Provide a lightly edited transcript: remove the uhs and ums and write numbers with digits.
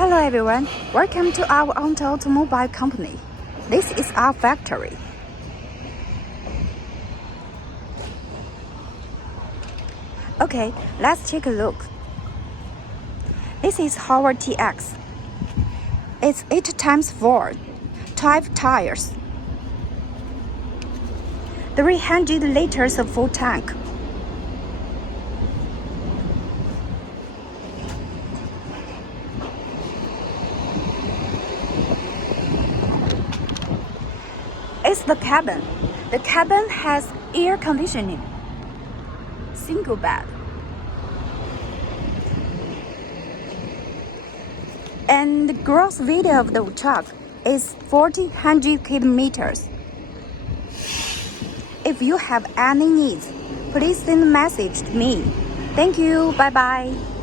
Hello everyone, welcome to our automobile company. This is our factory. Okay, let's take a look. This is howo TX. It's 8x4, 12 tires, 300 liters of full tank. It's the cabin. The cabin has air conditioning, single bed, and the gross weight of the truck is 1,400 kilometers. If you have any needs, please send a message to me. Thank you. Bye bye.